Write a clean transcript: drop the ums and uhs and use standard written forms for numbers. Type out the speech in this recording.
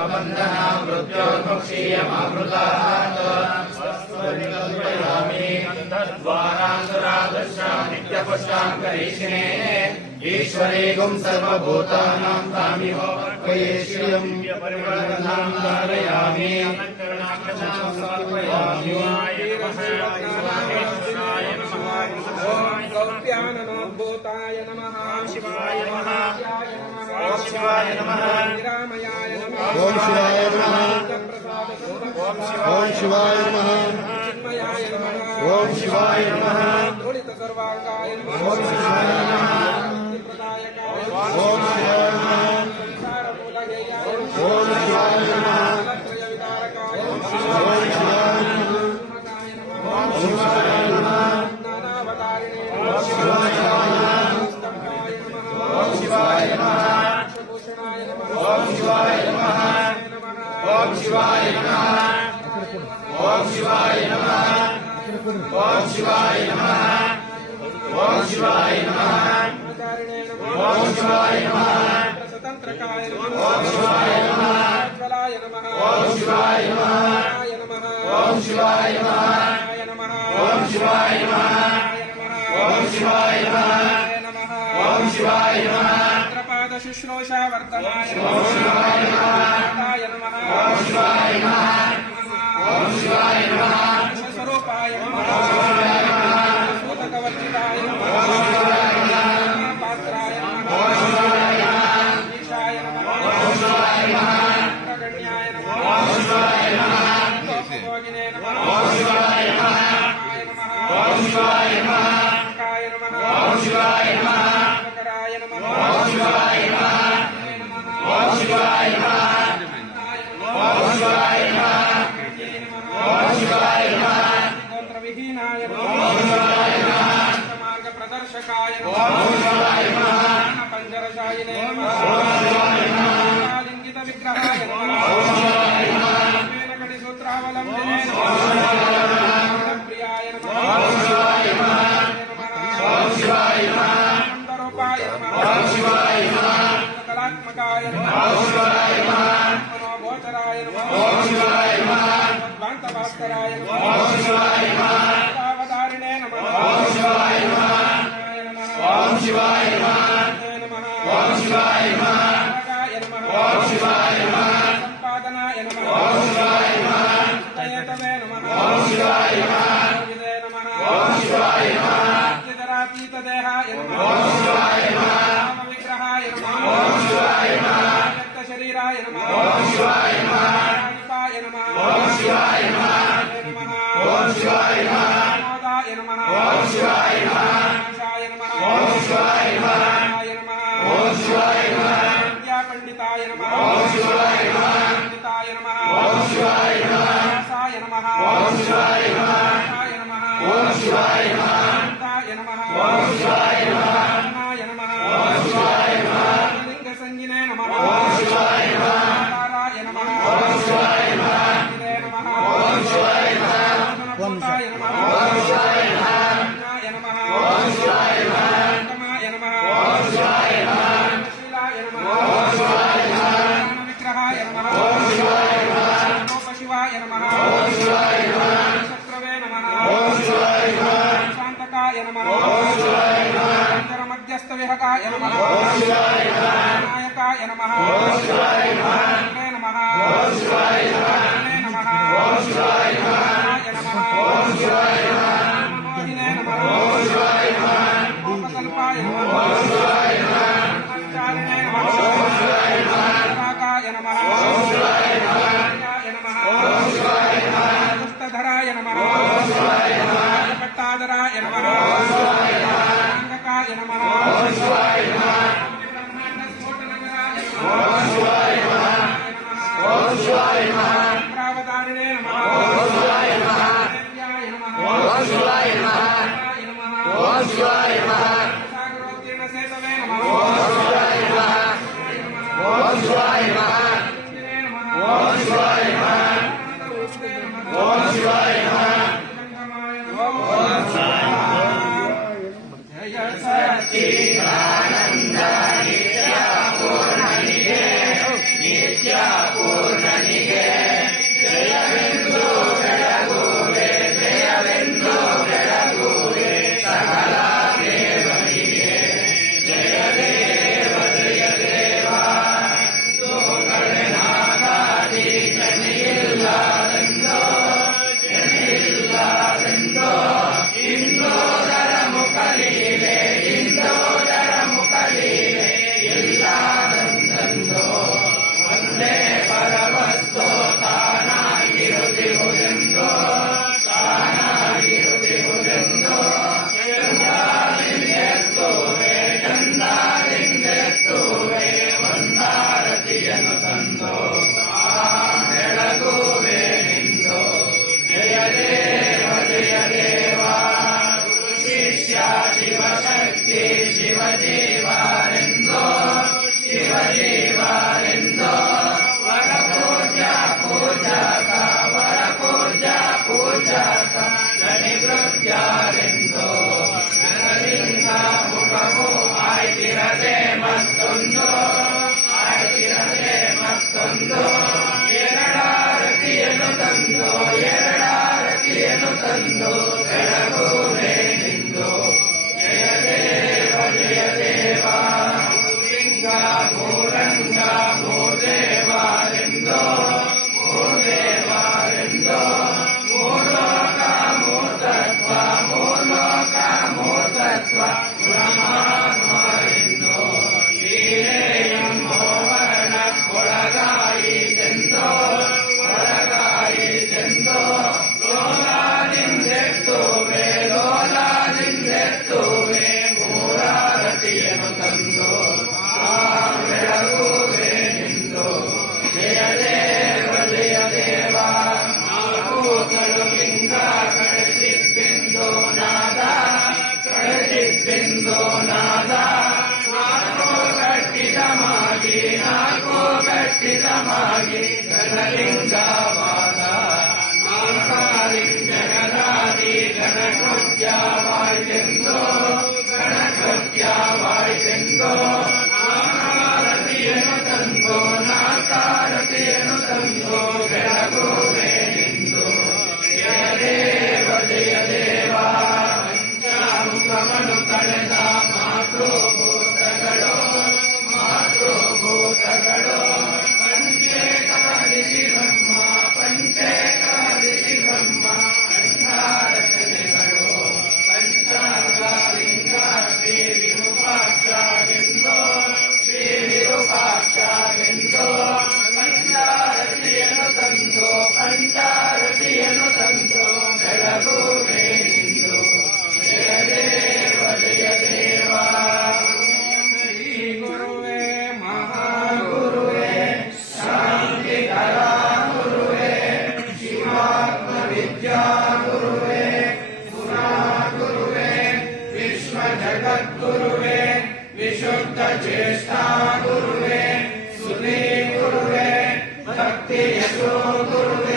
कर्मबन्धना मृत्योर्मुक्षीयमामृतात् स्वस्वनिकल्पयामि द्वारान्तरादर्शा नित्यपुष्टाङ्करीशिने ईश्वरेगुं सर्वभूतानां तामिहो क्वयेश्वरं परिवर्तनां धारयामि गौप्याननोद्भूताय नमः शिवाय नमः ओम शिवाय नमः रामयाय नमः ओम शिवाय नमः ओम शिवाय नमः चिन्मयाय नमः ओम शिवाय नमः तुलित सर्वांगाय नमः ओम शिवाय नमः प्रदायकाय ओम शिवाय नमः संसार मूलगेयाय ओम शिवाय नमः त्रय विदारकाय ओम शिवाय नमः ओम शिवाय नमः नानावतारिणे ओम शिवाय नमः ओम शिवाय नमः भूषणाय नमः ओम शिवाय नमः ओम शिवाय नमः ओम शिवाय नमः ओम शिवाय नमः ओम शिवाय नमः ओम शिवाय नमः स्वतंत्रकाय ओम शिवाय नमः ज्वलाय नमः ओम शिवाय नमः ओम शिवाय नमः ओम शिवाय नमः ओम शिवाय नमः ओम शिवाय नमः पाद शुश्रूषा वर्तनाय ओम शिवाय नमः नमः ओम शिवाय नमः ओम शिवाय नमः स्वरूपाय नमः सूतकवर्जिताय नमः पात्राय नमः ईशाय नमः प्रगण्याय नमः भोगिने नमः ओम शिवाय नमः ओम शिवाय नमः काय नमः ओम शिवाय नमः कराय नमः ओम शिवाय नमः ओम शिवाय नमः ओम शिवाय नमः ओम शिवाय नमः गोत्र विहीनाय ओम शिवाय नमः मार्ग प्रदर्शकाय ओम शिवाय नमः पंजरशायिने ओम शिवाय नमः लिंगित विग्रहाय ओम शिवाय नमः कटि सूत्रावलंबिने प्रियाय ओम शिवाय नमः ओम शिवाय नमः नमः ओम शिवाय नमः कलात्मकाय ओम शिवाय नमः मनोगोचराय ओम शिवाय नमः भास्कराय ओम शिवाय नमः अवतारिणे नमः ओम शिवाय नमः ओम शिवाय नमः ओम शिवाय नमः ओम शिवाय नमः संपादनाय नमः ओम शिवाय नमः तवे नमः ओम शिवाय नमः ओम शिवाय नमः चिदरातीत देहाय नमः ओम शिवाय नमः विग्रहाय नमः ओम शिवाय नमः व्यक्त शरीराय नमः ओम शिवाय नमः रूपाय नमः ओम शिवाय नमः ओम शिवाय नमः मोदाय नमः ओम शिवाय नमः शाय नमः ओम शिवाय नमः ओम शिवाय नमः पंडिताय नमः ओम शिवाय नमः पंडिताय नमः ओम शिवाय नमः साय नमः ओम शिवाय नमः साय नमः ओम शिवाय नमः साय नमः ओम शिवाय नमः नाय नमः ओम शिवाय नमः लिंग संगिने नमः ओम शिवाय नमः ताराय नमः ओम शिवाय नमः नमः ओम शिवाय नमः ताय नमः ओम शिवाय नमः नाय नमः ओम शिवाय नमः तमाय नमः ओम शिवाय नमः शीलाय नमः ओम शिवाय नमः विग्रहाय नमः ओम शिवाय नमः शिवाय नमः ओम शिवाय नमः शत्रवे नमः ओम शिवाय नमः शांतकाय नमः ओम शिवाय नमः मध्यस्थ विहकाय नमः ओम शिवाय नमः नायकाय नमः ओम शिवाय नमः नमः ओम शिवाय नमः नमः ओम शिवाय नमः ओम शिवाय नमः मोहिने नमः ओम शिवाय नमः कल्पाय नमः ओम शिवाय नमः चारिणे नमः ओम शिवाय नमः काकाय नमः ओम शिवाय नमः ओम शिवाय नमः दुष्टधराय नमः ओम शिवाय नमः पट्टाधराय नमः ओम शिवाय नमः अंगकाय नमः ओम शिवाय नमः ओम शिवाय नमः ओम शिवाय नमः प्रावतारिणे नमः ओम शिवाय नमः ओम शिवाय नमः ओम शिवाय नमः सागरोत्तीर्ण सेतवे नमः ओम शिवाय नमः ओम शिवाय नमः ओम शिवाय नमः ओम शिवाय नमः जय सच्चिदानंद नित्य पूर्ण ಜ್ಞಾನಮಾಗಿ ಗಣಲಿಂಗವಾದ ಜಗದಾದಿ ಗಣಕೃತ್ಯವಾಯ್ತೆಂದೋ ನಾಕಾರತಿಯನ್ನು ತಂದೋ ನಾಕಾರತಿಯನ್ನು ತಂದೋ ಬೆಳಗುವೆನೆಂದು ಜಯ ದೇವ ಜಯ ದೇವ ಪಂಚಾಮೃತವನ್ನು ಕಳೆದ ಮಾತೃಭೂತಗಳು ಪಂಚೇಕಾದಶಿ ಬ್ರಹ್ಮ ಕಂಠಾರಚನೆಗಳು ಪಂಚಾಲಿಂಗ ಶ್ರೀ ವಿರೂಪಾಕ್ಷವೆಂದೋ ಪಂಚಾರತಿಯನ್ನು ತಂದೋ ಬೆಳಗುವೆನೆಂದು ಜಯ ದೇವ ಜಯ ದೇವ ಶ್ರೀ ಗುರುವೇ ಗುರುವೇ ಶಾಂತಿಕರ ಗುರುವೇ ಶಿವಾತ್ಮ ವಿದ್ಯಾ ಗುರುವೇ ಪುರಾಣ ಗುರುವೇ ವಿಶ್ವ ಜಗದ್ಗುರುವೇ ವಿಶುದ್ಧ ಚೇಷ್ಟಾ ಗುರುವೇ ಸುಧೀ ಗುರುವೇ ಭಕ್ತಿ ಯಶೋ ಗುರುವೇ